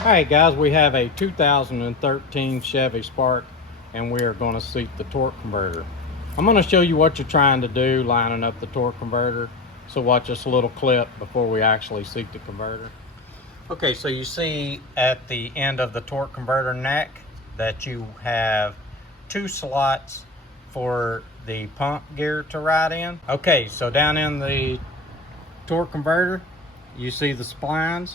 Alright guys, we have a 2013 Chevy Spark and we are going to seat the torque converter. I'm going to show you what you're trying to do lining up the torque converter. So watch this little clip before we actually seat the converter. Okay, so you see at the end of the torque converter neck that you have two slots for the pump gear to ride in. Okay, so down in the torque converter you see the splines.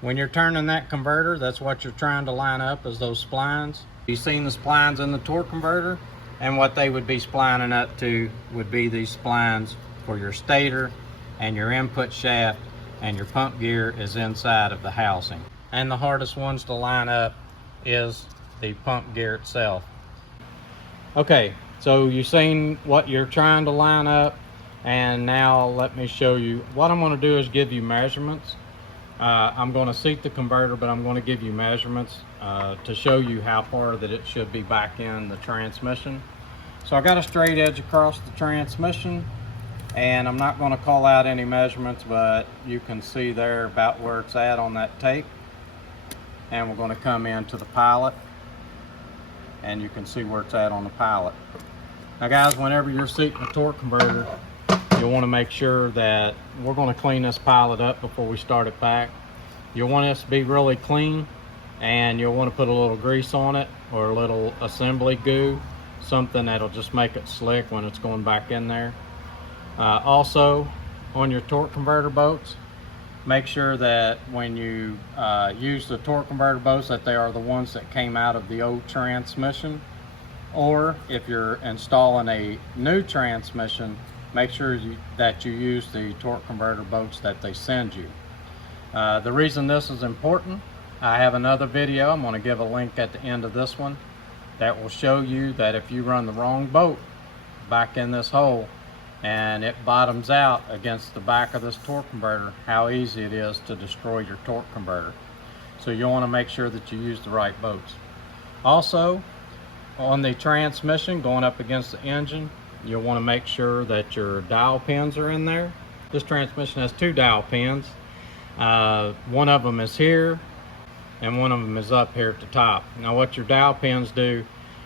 When you're turning that converter, that's what you're trying to line up, is those splines. You've seen the splines in the torque converter, and what they would be splining up to would be these splines for your stator and your input shaft, and your pump gear is inside of the housing. And the hardest ones to line up is the pump gear itself. Okay, so you've seen what you're trying to line up, and now let me show you. What I'm going to do is give you measurements. I'm going to seat the converter, but I'm going to give you measurements to show you how far that it should be back in the transmission. So I got a straight edge across the transmission, and I'm not going to call out any measurements, but you can see there about where it's at on that tape. And we're going to come into the pilot, and you can see where it's at on the pilot. Now guys, whenever you're seating a torque converter, you'll want to make sure that we're going to clean this pilot up before we start it back. You'll want this to be really clean, and you'll want to put a little grease on it or a little assembly goo, something that'll just make it slick when it's going back in there. Also, on your torque converter bolts, make sure that when you use the torque converter bolts that they are the ones that came out of the old transmission, or if you're installing a new transmission, make sure that you use the torque converter bolts that they send you. The reason this is important, I have another video, I'm going to give a link at the end of this one, that will show you that if you run the wrong bolt back in this hole and it bottoms out against the back of this torque converter, how easy it is to destroy your torque converter. So you'll want to make sure that you use the right bolts. Also, on the transmission going up against the engine, you'll want to make sure that your dowel pins are in there. This transmission has two dowel pins. One of them is here and one of them is up here at the top. Now what your dowel pins do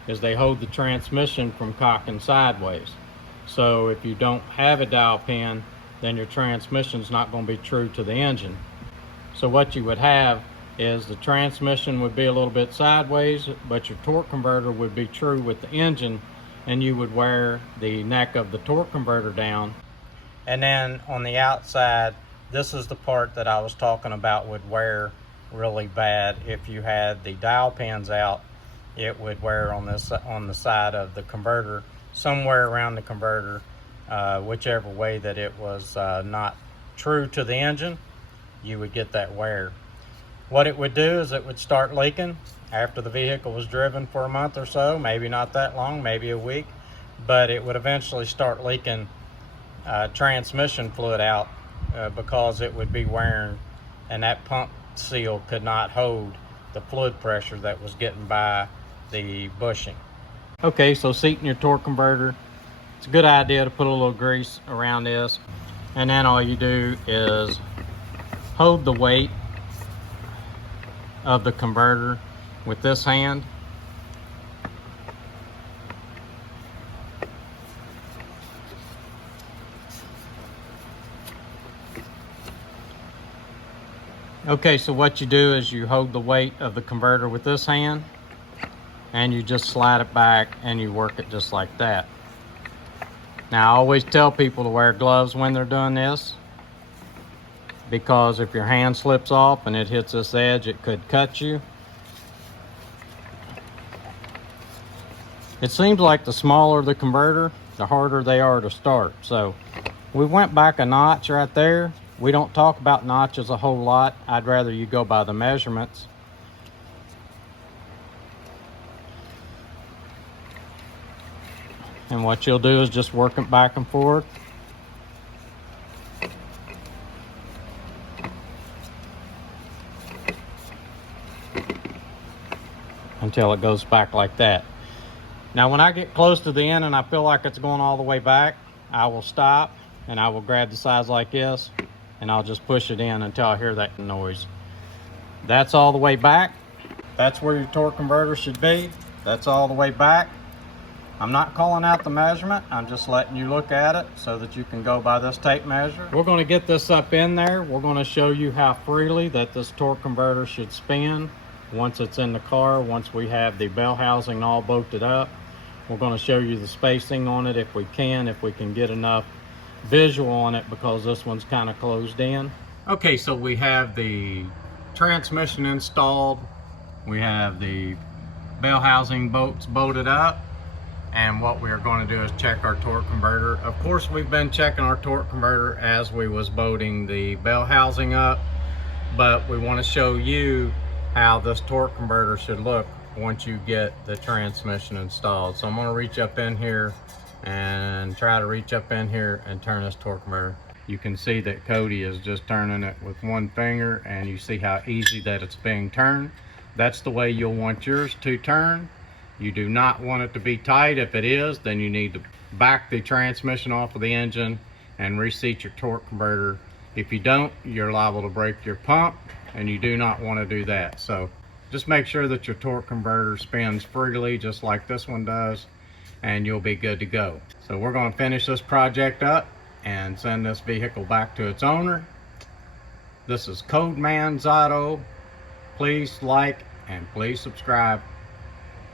is they hold the transmission from cocking sideways. So if you don't have a dowel pin, then your transmission is not going to be true to the engine. So what you would have is the transmission would be a little bit sideways, but your torque converter would be true with the engine, and you would wear the neck of the torque converter down. And then on the outside, this is the part that I was talking about would wear really bad. If you had the dowel pins out, it would wear on this, on the side of the converter, somewhere around the converter, whichever way that it was not true to the engine, you would get that wear. What it would do is it would start leaking after the vehicle was driven for a month or so, maybe not that long, maybe a week, but it would eventually start leaking transmission fluid out because it would be wearing, and that pump seal could not hold the fluid pressure that was getting by the bushing. Okay, so seating your torque converter, it's a good idea to put a little grease around this, and then all you do is hold the weight of the converter with this hand. Okay, so what you do is you hold the weight of the converter with this hand and you just slide it back and you work it just like that. Now I always tell people to wear gloves when they're doing this, because if your hand slips off and it hits this edge, it could cut you. It seems like the smaller the converter, the harder they are to start. So we went back a notch right there. We don't talk about notches a whole lot. I'd rather you go by the measurements. And what you'll do is just work it back and forth. Until it goes back like that. Now when I get close to the end and I feel like it's going all the way back, I will stop and I will grab the sides like this and I'll just push it in until I hear that noise. That's all the way back. That's where your torque converter should be. That's all the way back. I'm not calling out the measurement. I'm just letting you look at it so that you can go by this tape measure. We're going to get this up in there. We're going to show you how freely that this torque converter should spin once it's in the car, once we have the bell housing all bolted up. We're going to show you the spacing on it if we can get enough visual on it, because this one's kind of closed in. Okay, so we have the transmission installed. We have the bell housing bolts bolted up. And what we are going to do is check our torque converter. Of course, we've been checking our torque converter as we was bolting the bell housing up, but we want to show you how this torque converter should look once you get the transmission installed. So I'm going to reach up in here and try to reach up in here and turn this torque converter. You can see that Cody is just turning it with one finger, and you see how easy that it's being turned. That's the way you'll want yours to turn. You do not want it to be tight. If it is, then you need to back the transmission off of the engine and reseat your torque converter. If you don't, you're liable to break your pump, and you do not want to do that. So just make sure that your torque converter spins freely, just like this one does, and you'll be good to go. So we're going to finish this project up and send this vehicle back to its owner. This is Codeman Zato. Please like and please subscribe.